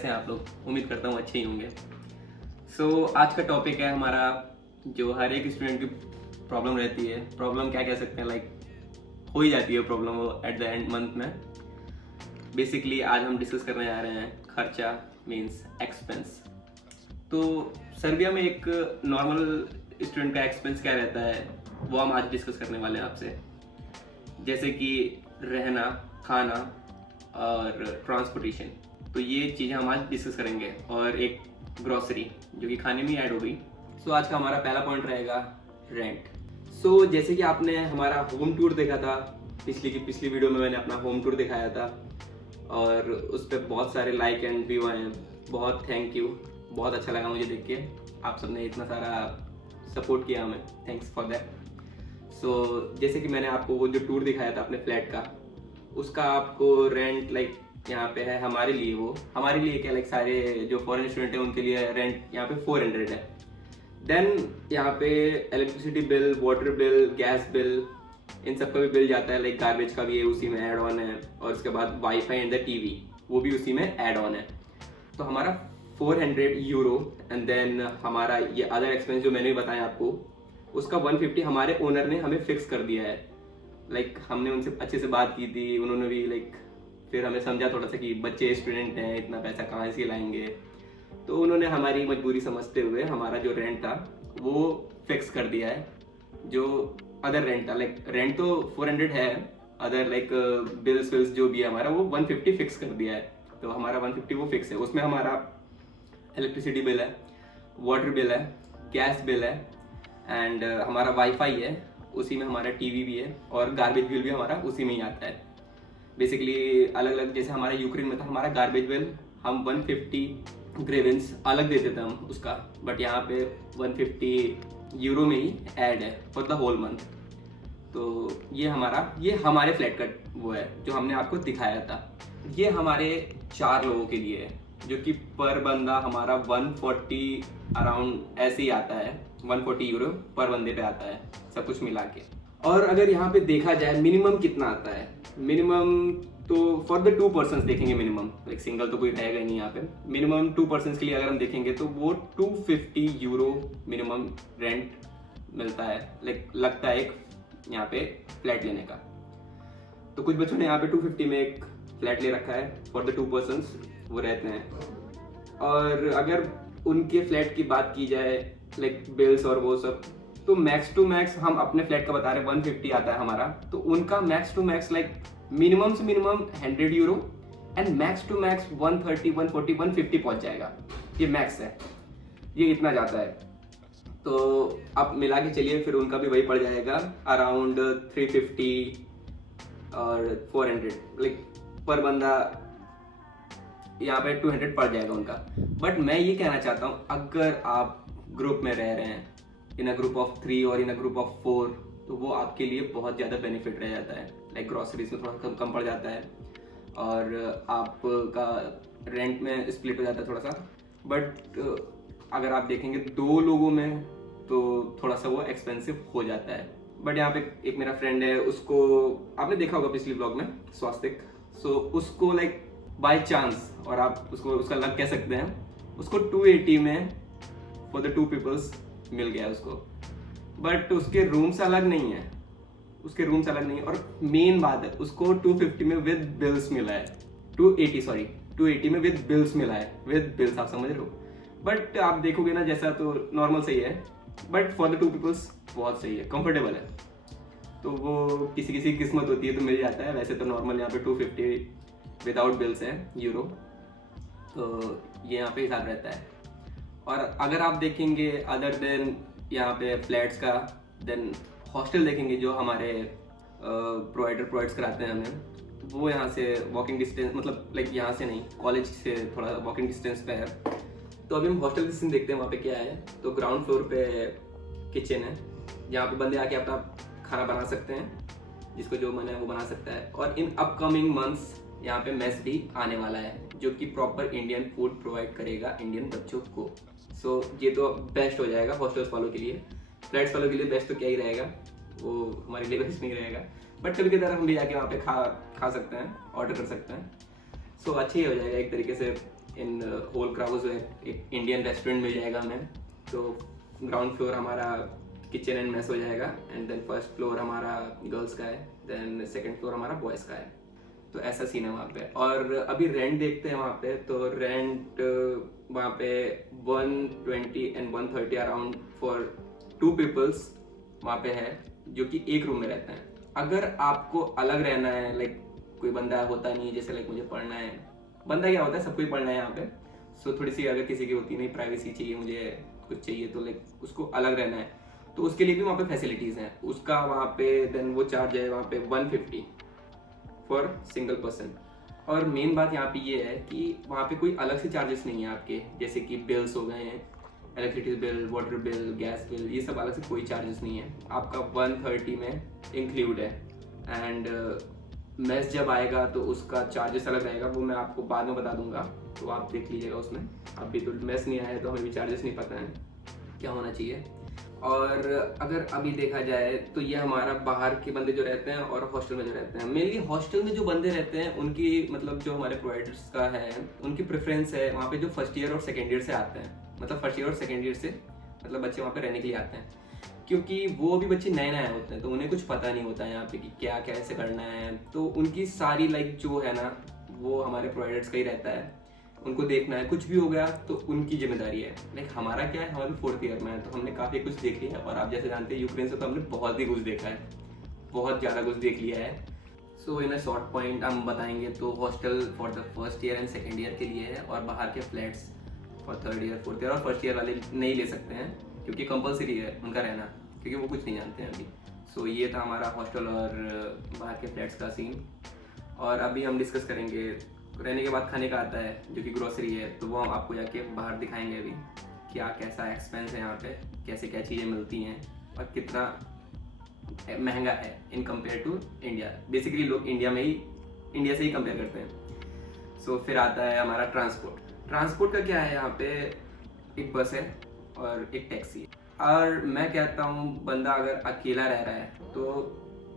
कैसे हैं आप लोग? उम्मीद करता हूँ अच्छे ही होंगे। सो आज का टॉपिक है हमारा, जो हर एक स्टूडेंट की प्रॉब्लम रहती है। प्रॉब्लम क्या कह सकते हैं, लाइक हो ही जाती है प्रॉब्लम वो एट द एंड मंथ में। बेसिकली आज हम डिस्कस करने जा रहे हैं खर्चा मीन्स एक्सपेंस। तो सर्बिया में एक नॉर्मल स्टूडेंट का एक्सपेंस क्या रहता है वो हम आज डिस्कस करने वाले हैं आपसे। जैसे कि रहना, खाना और ट्रांसपोर्टेशन, तो ये चीज़ें हम आज डिस्कस करेंगे, और एक ग्रोसरी जो कि खाने में ही ऐड हो गई। सो आज का हमारा पहला पॉइंट रहेगा रेंट। सो जैसे कि आपने हमारा होम टूर देखा था, पिछली वीडियो में मैंने अपना होम टूर दिखाया था और उस पर बहुत सारे लाइक एंड व्यू आए हैं। बहुत थैंक यू, बहुत अच्छा लगा मुझे देख के, आप सबने इतना सारा सपोर्ट किया हमें, थैंक्स फॉर दैट। सो जैसे कि मैंने आपको वो जो टूर दिखाया था अपने फ्लैट का, उसका आपको रेंट लाइक यहाँ पे है हमारे लिए, वो हमारे लिए क्या, लाइक सारे जो फॉरेन स्टूडेंट हैं उनके लिए रेंट यहाँ पे 400 है। देन यहाँ पे electricity bill, water bill, gas bill, इन सब का भी बिल जाता है, लाइक गार्बेज का भी है, उसी में ऐड ऑन है। और उसके बाद वाईफाई एंड द टीवी, वो भी उसी में ऐड ऑन है। तो हमारा 400 यूरो। एंड देन हमारा ये अदर एक्सपेंस जो मैंने बताया आपको, उसका 150 हमारे ओनर ने हमें फिक्स कर दिया है। लाइक हमने उनसे अच्छे से बात की थी, उन्होंने भी लाइक फिर हमें समझा थोड़ा सा कि बच्चे स्टूडेंट हैं, इतना पैसा कहाँ से लाएंगे। तो उन्होंने हमारी मजबूरी समझते हुए हमारा जो रेंट था वो फिक्स कर दिया है। जो अदर रेंट था, लाइक रेंट तो 400 है, अदर लाइक बिल्स विल्स जो भी है हमारा, वो 150 फिक्स कर दिया है। तो हमारा 150 वो फिक्स है। उसमें हमारा इलेक्ट्रिसिटी बिल है, वाटर बिल है, गैस बिल है, एंड हमारा वाईफाई है, उसी में हमारा टीवी भी है, और गार्बेज बिल भी हमारा उसी में ही आता है। बेसिकली अलग अलग, जैसे हमारा यूक्रेन में था, हमारा गार्बेज बिल हम 150 ग्रेविन्स अलग देते थे हम उसका, बट यहाँ पे 150 यूरो में ही ऐड है फॉर द होल मंथ। तो ये हमारे फ्लैट का वो है जो हमने आपको दिखाया था। ये हमारे 4 लोगों के लिए है, जो कि पर बंदा हमारा 140 अराउंड ऐसे ही आता है, 140 यूरो पर बंदे पे आता है सब कुछ मिला के। और अगर यहाँ पे देखा जाए मिनिमम कितना आता है, मिनिमम तो फॉर द 2 पर्सन देखेंगे मिनिमम, लाइक सिंगल तो कोई रहेगा ही नहीं यहाँ पे। मिनिमम 2 पर्सन के लिए अगर हम देखेंगे तो वो 250 यूरो मिनिमम रेंट मिलता है, लाइक लगता है एक यहाँ पे फ्लैट लेने का। तो कुछ बच्चों ने यहाँ पे 250 में एक फ्लैट ले रखा है फॉर द 2 पर्सन, वो रहते हैं। और अगर उनके फ्लैट की बात की जाए, लाइक बिल्स और वो सब, तो मैक्स टू मैक्स हम अपने फ्लैट का बता रहे हैं 150 आता है हमारा। तो उनका max to max like minimum से minimum 100 euro and max to max 130, 140, 150 पहुंच जाएगा। ये मैक्स है, ये इतना जाता है। तो आप मिला के चलिए, फिर उनका भी वही पड़ जाएगा अराउंड 350 और 400, लाइक पर बंदा यहाँ पे 200 पड़ जाएगा उनका। बट मैं ये कहना चाहता हूँ, अगर आप ग्रुप में रह रहे हैं इन अ ग्रुप ऑफ 3 और इन अ ग्रुप ऑफ 4, तो वो आपके लिए बहुत ज़्यादा बेनिफिट रह जाता है। लाइक ग्रॉसरीज में थोड़ा कम पड़ जाता है, और आपका रेंट में स्प्लिट हो जाता है थोड़ा सा। बट अगर आप देखेंगे 2 लोगों में तो थोड़ा सा वो एक्सपेंसिव हो जाता है। बट यहाँ पे एक मेरा फ्रेंड है, उसको आपने देखा होगा पिछली ब्लॉग में, स्वास्तिक। सो उसको लाइक बाय चांस, और आप उसको उसका लक कह सकते हैं, उसको 280 में फॉर द 2 पीपल्स मिल गया उसको। बट उसके रूम्स अलग नहीं है, और मेन बात है उसको 250 में विद बिल्स मिला है, 280 में विद बिल्स मिला है, विद बिल्स, आप समझ रहे हो। बट आप देखोगे ना जैसा, तो नॉर्मल सही है, बट फॉर द 2 पीपल्स बहुत सही है, कंफर्टेबल है। तो वो किसी किसी की किस्मत होती है तो मिल जाता है। वैसे तो नॉर्मल यहाँ पे 250 विदाउट बिल्स है यूरो, तो ये यहाँ पे हिसाब रहता है। और अगर आप देखेंगे अदर देन यहाँ पे फ्लैट्स का, देन हॉस्टल देखेंगे जो हमारे प्रोवाइड्स कराते हैं हमें, वो यहाँ से वॉकिंग डिस्टेंस, मतलब लाइक यहाँ से नहीं, कॉलेज से थोड़ा वॉकिंग डिस्टेंस पे है। तो अभी हम हॉस्टल की सीन देखते हैं, वहाँ पे क्या है। तो ग्राउंड फ्लोर पे किचन है, जहाँ पे बंदे आके अपना खाना बना सकते हैं, जिसको जो मन है वो बना सकता है। और इन अपकमिंग मंथ्स यहाँ पे मेस भी आने वाला है, जो कि प्रॉपर इंडियन फूड प्रोवाइड करेगा इंडियन बच्चों को। सो ये तो बेस्ट हो जाएगा हॉस्टल्स वालों के लिए। फ्लैट्स वालों के लिए बेस्ट तो क्या ही रहेगा, वो हमारे लिए बेस्ट नहीं रहेगा। बट कभी कभार हम भी जाके वहाँ पे खा सकते हैं, ऑर्डर कर सकते हैं। सो अच्छा ही हो जाएगा एक तरीके से, इन होल क्राउज एक इंडियन रेस्टोरेंट मिल जाएगा हमें। तो ग्राउंड फ्लोर हमारा किचन एंड मेस हो जाएगा, एंड देन फर्स्ट फ्लोर हमारा गर्ल्स का है, देन सेकंड फ्लोर हमारा बॉयज़ का है। तो ऐसा सीन है वहाँ पे। और अभी रेंट देखते हैं वहाँ पे, तो रेंट वहाँ पे 120 एंड 130 अराउंड फॉर 2 पीपल्स वहाँ पे है, जो कि एक रूम में रहते हैं। अगर आपको अलग रहना है, लाइक कोई बंदा होता नहीं है जैसे लाइक मुझे पढ़ना है, बंदा क्या होता है सबको ही पढ़ना है यहाँ पे, सो थोड़ी सी अगर किसी की होती नहीं प्राइवेसी चाहिए, मुझे कुछ चाहिए, तो लाइक उसको अलग रहना है, तो उसके लिए भी वहाँ पे फैसिलिटीज़ हैं। उसका वहाँ पे देन वो चार्ज है वहाँ पे 150 फॉर सिंगल पर्सन। और मेन बात यहाँ पे ये है कि वहाँ पे कोई अलग से चार्जेस नहीं है आपके, जैसे कि बिल्स हो गए हैं, electricity bill, water bill, gas bill, ये सब अलग से कोई चार्जेस नहीं है, आपका 130 में इंक्लूड है। एंड मेस जब आएगा तो उसका चार्जेस अलग रहेगा, वो मैं आपको बाद में बता दूंगा, तो आप देख लीजिएगा उसमें। अभी तो मेस नहीं आया तो हमें भी चार्जेस नहीं पता है क्या होना चाहिए। और अगर अभी देखा जाए तो ये हमारा बाहर के बंदे जो रहते हैं और हॉस्टल में जो रहते हैं, मेनली हॉस्टल में जो बंदे रहते हैं उनकी मतलब जो हमारे प्रोवाइडर्स का है उनकी प्रेफरेंस है वहाँ पे जो फर्स्ट ईयर और सेकेंड ईयर से आते हैं, मतलब फर्स्ट ईयर और सेकेंड ईयर से मतलब बच्चे वहाँ पे रहने के लिए आते हैं, क्योंकि वो भी बच्चे नए नए होते हैं तो उन्हें कुछ पता नहीं होता है यहाँ पे कि क्या कैसे करना है। तो उनकी सारी लाइक जो है ना वो हमारे प्रोवाइडर्स का ही रहता है, उनको देखना है, कुछ भी हो गया तो उनकी जिम्मेदारी है। लाइक हमारा क्या है, हमारे 4th ईयर में है तो हमने काफ़ी कुछ देख लिया है, और आप जैसे जानते हैं यूक्रेन से तो हमने बहुत ही कुछ देखा है, बहुत ज़्यादा कुछ देख लिया है। सो इन अ शॉर्ट पॉइंट हम बताएंगे तो hostel for the first year and second year के लिए है, और बाहर के flats for 3rd year 4th year, और फर्स्ट ईयर वाले नहीं ले सकते हैं क्योंकि कंपलसरी है उनका रहना, क्योंकि वो कुछ नहीं जानते हैं अभी। सो ये था हमारा हॉस्टल और बाहर के फ्लैट्स का सीन। और अभी हम डिस्कस करेंगे रहने के बाद खाने का आता है जो कि ग्रोसरी है, तो वो हम आपको जाके बाहर दिखाएंगे अभी क्या कैसा एक्सपेंस है यहाँ पे, कैसे क्या चीज़ें मिलती हैं और कितना महंगा है in compare to India. Basically लोग इंडिया से ही कंपेयर करते हैं। सो फिर आता है हमारा ट्रांसपोर्ट का क्या है यहाँ पे, एक बस है और एक टैक्सी है। और मैं कहता हूँ बंदा अगर अकेला रह रहा है तो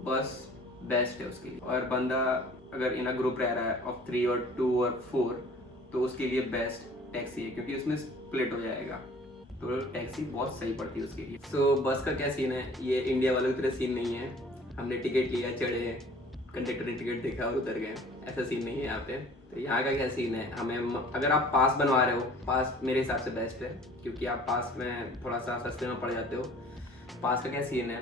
बस बेस्ट है उसके लिए, और बंदा अगर इन अ ग्रुप रह रहा है ऑफ 3 और 2 और 4 तो उसके लिए बेस्ट टैक्सी है, क्योंकि उसमें स्प्लिट हो जाएगा, तो टैक्सी बहुत सही पड़ती है उसके लिए। सो बस का क्या सीन है, ये इंडिया वालों की तरह सीन नहीं है, हमने टिकट लिया, चढ़े, कंडक्टर ने टिकट देखा और उतर गए, ऐसा सीन नहीं है यहाँ पे। तो यहाँ का क्या सीन है, हमें अगर आप पास बनवा रहे हो, पास मेरे हिसाब से बेस्ट है, क्योंकि आप पास में थोड़ा सा सस्ते में पड़ जाते हो। पास का क्या सीन है,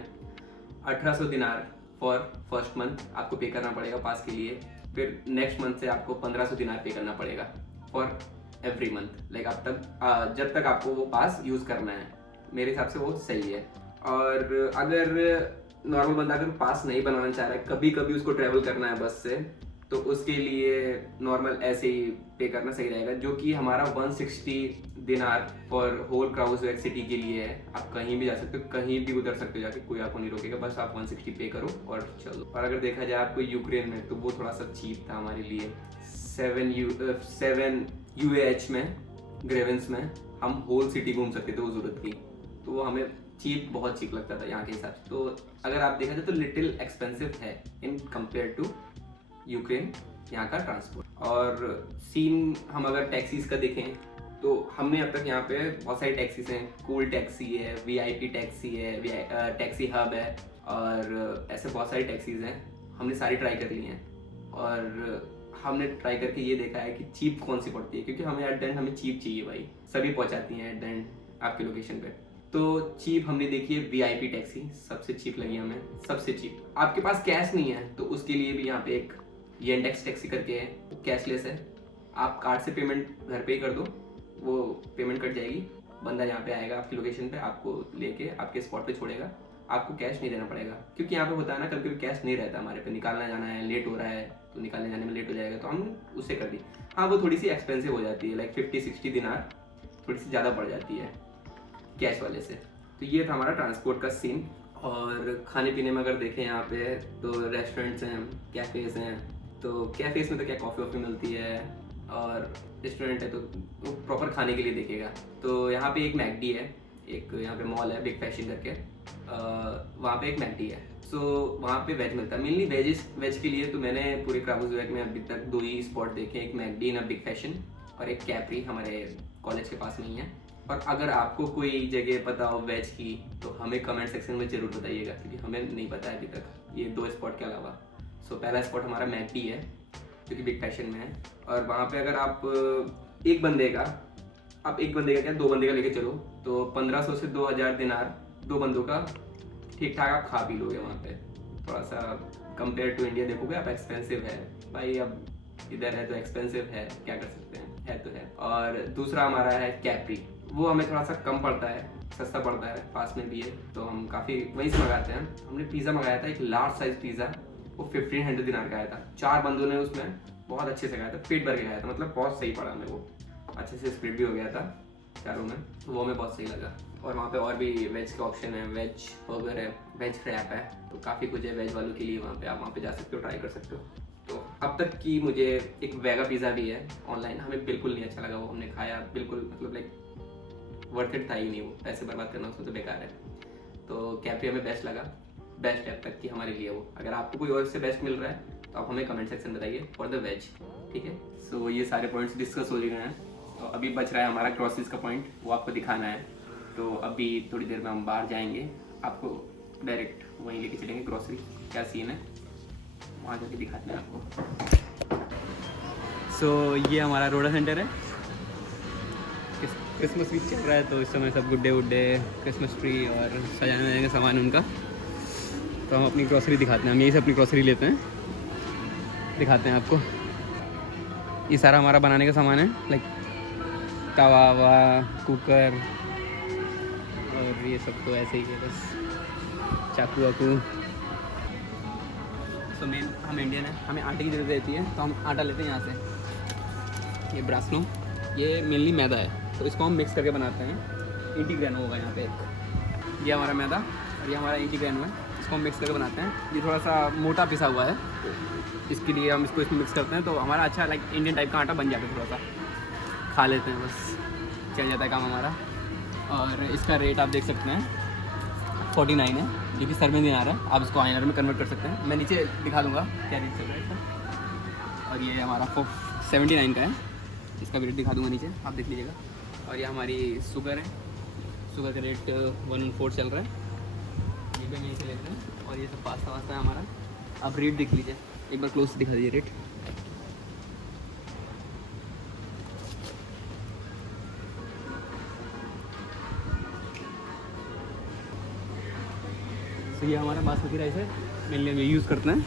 1800 दिनार फॉर फर्स्ट मंथ आपको पे करना पड़ेगा पास के लिए, फिर नेक्स्ट मंथ से आपको 1500 दिनार पे करना पड़ेगा फॉर एवरी मंथ, लाइक आप तक जब तक आपको वो पास यूज़ करना है। मेरे हिसाब से वो सही है। और अगर नॉर्मल बंदा अगर पास नहीं बनाना चाह रहा है, कभी कभी उसको ट्रैवल करना है बस से, तो उसके लिए नॉर्मल ऐसे ही पे करना सही रहेगा, जो कि हमारा 160 दिनार फॉर होल क्राउज़बर्ग सिटी के लिए है। आप कहीं भी जा सकते हो, कहीं भी उतर सकते हो जाके, कोई आपको नहीं रोकेगा, बस आप 160 पे करो और चलो। और अगर देखा जाए आपको यूक्रेन में, तो वो थोड़ा सा चीप था हमारे लिए। 7 UAH में, ग्रेवेंस में हम होल सिटी घूम सकते थे वो ज़रूरत की, तो वो हमें बहुत चीप लगता था यहाँ के हिसाब से। तो अगर आप देखा जाए तो लिटिल एक्सपेंसिव है इन कंपेयर टू यूक्रेन यहाँ का ट्रांसपोर्ट। और सीन हम अगर टैक्सीज का देखें तो हमने अब तक यहाँ पे बहुत सारी टैक्सीज हैं, कूल टैक्सी है, VIP टैक्सी है, टैक्सी हब है, और ऐसे बहुत सारी टैक्सीज हैं, हमने सारी ट्राई कर ली हैं। और हमने ट्राई करके ये देखा है कि चीप कौन सी पड़ती है, क्योंकि हमें एट द एंड हमें चीप चाहिए भाई, सभी पहुँचाती हैं एट द एंड आपके लोकेशन पे। तो चीप हमने देखी है VIP टैक्सी, सबसे चीप लगी हमें, सबसे चीप। आपके पास कैश नहीं है तो उसके लिए भी यहाँ पे एक येंडेक्स टैक्सी करके है, कैशलेस है, आप कार्ड से पेमेंट घर पे ही कर दो, वो पेमेंट कट जाएगी, बंदा यहाँ पे आएगा आपकी लोकेशन पे, आपको लेके आपके स्पॉट पे छोड़ेगा, आपको कैश नहीं देना पड़ेगा। क्योंकि यहाँ पे होता है ना कभी कभी कैश नहीं रहता हमारे पे, निकालना जाना है, लेट हो रहा है तो निकालने जाने में लेट हो जाएगा, तो हम उससे कर दी। हाँ वो थोड़ी सी एक्सपेंसिव हो जाती है, लाइक 50-60 दिनार थोड़ी सी ज़्यादा पड़ जाती है कैश वाले से। तो ये था हमारा ट्रांसपोर्ट का सीन। और खाने पीने में अगर देखें यहाँ पे तो रेस्टोरेंट्स हैं, कैफ़ेज़ हैं, तो कैफ़ेज़ में तो क्या कॉफ़ी वॉफ़ी मिलती है, और रेस्टोरेंट है तो वो प्रॉपर खाने के लिए देखेगा। तो यहाँ पे एक मैकडी है, एक यहाँ पे मॉल है बिग फैशन करके, वहाँ पे एक मैकडी है। सो वहाँ पे वेज मिलता है, मेनली वेज के लिए। तो मैंने पूरे क्राउज़बर्ग में अभी तक 2 ही स्पॉट देखे, एक मैकडी ना बिग फैशन, और एक कैप्री हमारे कॉलेज के पास में ही है। और अगर आपको कोई जगह पता हो वेज की तो हमें कमेंट सेक्शन में ज़रूर बताइएगा, क्योंकि हमें नहीं पता है अभी तक ये 2 स्पॉट के अलावा। सो पहला स्पॉट हमारा मैकडी है जो कि बिग फैशन में है, और वहाँ पे अगर आप एक बंदे का क्या 2 बंदे का लेके चलो तो 1500 से 2000 दिनार 2 बंदों का ठीक ठाक आप खा पी लोगे वहाँ पे। थोड़ा सा कंपेयर टू इंडिया देखोगे आप, एक्सपेंसिव है भाई, अब इधर है तो एक्सपेंसिव है, क्या कर सकते हैं, है तो है। और दूसरा हमारा है कैप्री, वो हमें थोड़ा सा कम पड़ता है, सस्ता पड़ता है, पास में भी है, तो हम काफ़ी वहीं से मंगाते हैं। हमने पिज़्ज़ा मंगाया था, एक लार्ज साइज पिज़्ज़ा, वो 1500 दिनार का आया था। 4 बंदों ने उसमें बहुत अच्छे से खाया था, पेट भर के खाया था, मतलब बहुत सही पड़ा हमें, वो अच्छे से स्प्लिट भी हो गया था चारों में, तो वो हमें बहुत सही लगा। और वहाँ पे और भी वेज के ऑप्शन है, वेज बर्गर है, वेज रैप है, तो काफ़ी कुछ है वेज वालों के लिए। वहाँ पे जा सकते हो, ट्राई कर सकते हो। तो अब तक की मुझे एक वेगा पिज़्ज़ा भी है ऑनलाइन, हमें बिल्कुल नहीं अच्छा लगा वो, हमने खाया बिल्कुल, मतलब लाइक वर्थ इट था ही नहीं वो, पैसे बर्बाद करना उसको तो बेकार है। तो कैफे हमें बेस्ट लगा, बेस्ट है अब तक की हमारे लिए वो। अगर आपको कोई और से बेस्ट मिल रहा है तो आप हमें कमेंट सेक्शन बताइए फॉर द वेज, ठीक है। सो ये सारे पॉइंट्स डिस्कस हो गए हैं, तो अभी बच रहा है हमारा ग्रोसरीज का पॉइंट, वो आपको दिखाना है। तो अभी थोड़ी देर में हम बाहर जाएंगे, आपको डायरेक्ट वहीं लेके चलेंगे, ग्रोसरी क्या सीन है वहाँ जाके दिखाते हैं आपको। सो ये हमारा रोडा सेंटर है, क्रिसमस वीक चल रहा है तो इस समय सब गुड्डे वुड्डे, क्रिसमस ट्री और सजाने वजाने का सामान उनका। तो हम अपनी ग्रोसरी दिखाते हैं, हम यहीं से अपनी ग्रोसरी लेते हैं, दिखाते हैं आपको। ये सारा हमारा बनाने का सामान है, लाइक तवा वा, कुकर और ये सब तो ऐसे ही है, बस चाकू वाकू। तो मेन हम इंडियन है, हमें आटे की ज़रूरत रहती है, तो हम आटा लेते हैं यहाँ से। ये ब्रासनो, ये मेनली मैदा है, तो इसको हम मिक्स करके बनाते हैं। इंटीग्रेनो होगा यहाँ पे एक, ये हमारा मैदा और ये हमारा इंटीग्रेनो है, इसको हम मिक्स करके बनाते हैं। ये थोड़ा सा मोटा पिसा हुआ है, इसके लिए हम इसको इसमें मिक्स करते हैं, तो हमारा अच्छा लाइक इंडियन टाइप का आटा बन जाता है, थोड़ा सा खा लेते हैं, बस चल जाता है काम हमारा। और इसका रेट आप देख सकते हैं 49 है, जो कि सर में नहीं आ रहा है, आप इसको आइनर में कन्वर्ट कर सकते हैं, मैं नीचे दिखा दूँगा क्या रेट चल रहा है इसका। और ये हमारा 79 का है, इसका भी रेट दिखा दूँगा नीचे, आप देख लीजिएगा। और ये हमारी शुगर है, शुगर का रेट 114 चल रहा है, ये भी हम यहीं से लेते हैं। और ये सब पास्ता वास्ता है हमारा, आप रेट देख लीजिए, एक बार क्लोज से दिखा दीजिए रेट। तो ये हमारा बासमती राइस है, मेनली हम ये यूज़ करते हैं,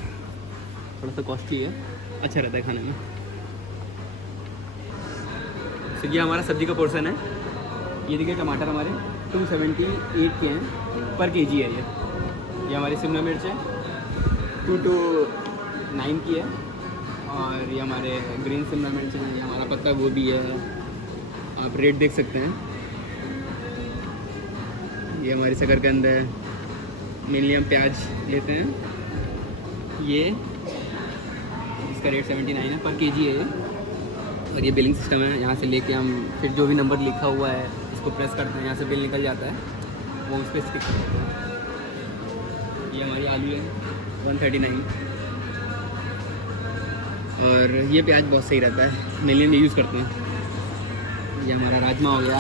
थोड़ा सा कॉस्टली है, अच्छा रहता है खाने में। तो ये हमारा सब्जी का पोर्शन है, ये देखिए टमाटर हमारे 278 के हैं पर केजी है ये हमारी शिमला मिर्च है 2 to 9 की है, और ये हमारे ग्रीन शिमला मिर्च है, ये हमारा पत्ता गोभी है, आप रेट देख सकते हैं। ये हमारी शकरकंद है, मेनली हम प्याज लेते हैं, ये इसका रेट 79 है पर केजी है। और ये बिलिंग सिस्टम है, यहाँ से लेके हम फिर जो भी नंबर लिखा हुआ है इसको प्रेस करते हैं, यहाँ से बिल निकल जाता है, वो उस पर स्टिक करते हैं। ये हमारी आलू है 139, और ये प्याज बहुत सही रहता है, मेनली हम यूज़ करते हैं। ये हमारा राजमा हो गया,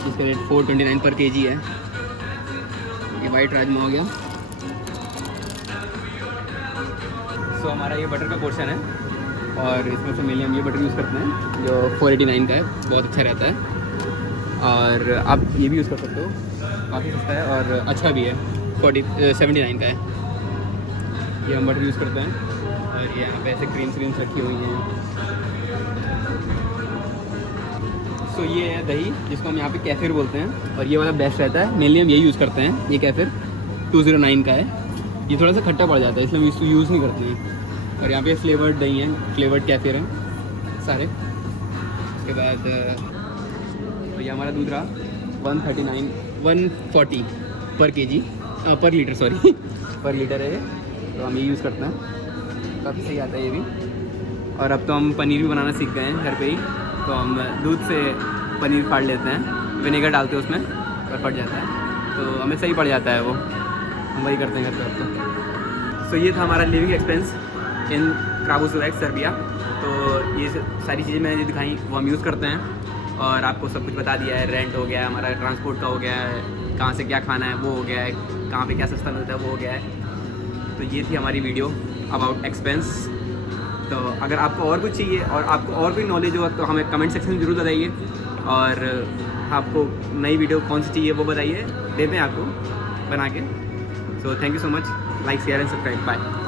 इसका रेट 429 पर केजी है। ये वाइट राजमा हो गया। सो हमारा ये बटर का पोर्शन है, और इसमें से मेनली हम ये बटर यूज़ करते हैं जो 489 का है, बहुत अच्छा रहता है। और आप ये भी यूज़ कर सकते हो, काफ़ी सस्ता है और अच्छा भी है, 79 का है। ये हम बटर यूज़ करते हैं, और ये यहाँ पे ऐसे क्रीम्स रखी हुई हैं। सो ये है दही, जिसको हम यहाँ पे कैफिर बोलते हैं, और ये वाला बेस्ट रहता है, मेनली हम यही यूज़ करते हैं। ये कैफिर 209 का है, ये थोड़ा सा खट्टा पड़ जाता है इसलिए हम इसको यूज़ नहीं करते हैं। और यहाँ पे फ्लेवर्ड दही है, फ्लेवर्ड कैफिर हैं सारे। उसके बाद तो ये हमारा दूध रहा 140 पर केजी, पर लीटर सॉरी पर लीटर है ये, तो हम ये यूज़ करते हैं, काफ़ी सही आता है ये भी। और अब तो हम पनीर भी बनाना सीख गए हैं घर पे ही, तो हम दूध से पनीर फाड़ लेते हैं, विनेगर डालते हैं उसमें और फट जाता है, तो हमें सही पड़ जाता है वो, हम वही करते हैं घर पे अब तो। सो ये था हमारा लिविंग एक्सपेंस इन क्राबोसुवैक सर्बिया। तो ये सारी चीज़ें मैंने जो दिखाई वो हम यूज़ करते हैं, और आपको सब कुछ बता दिया है। रेंट हो गया, हमारा ट्रांसपोर्ट का हो गया है, कहाँ से क्या खाना है वो हो गया है, कहाँ पे क्या सस्ता मिलता है वो हो गया है। तो ये थी हमारी वीडियो अबाउट एक्सपेंस। तो अगर आपको और कुछ चाहिए और आपको और भी नॉलेज हो तो हमें कमेंट सेक्शन में ज़रूर बताइए, और आपको नई वीडियो कौन सी चाहिए वो बताइए, देते हैं आपको बना के। So thank you so much, like share and subscribe, bye.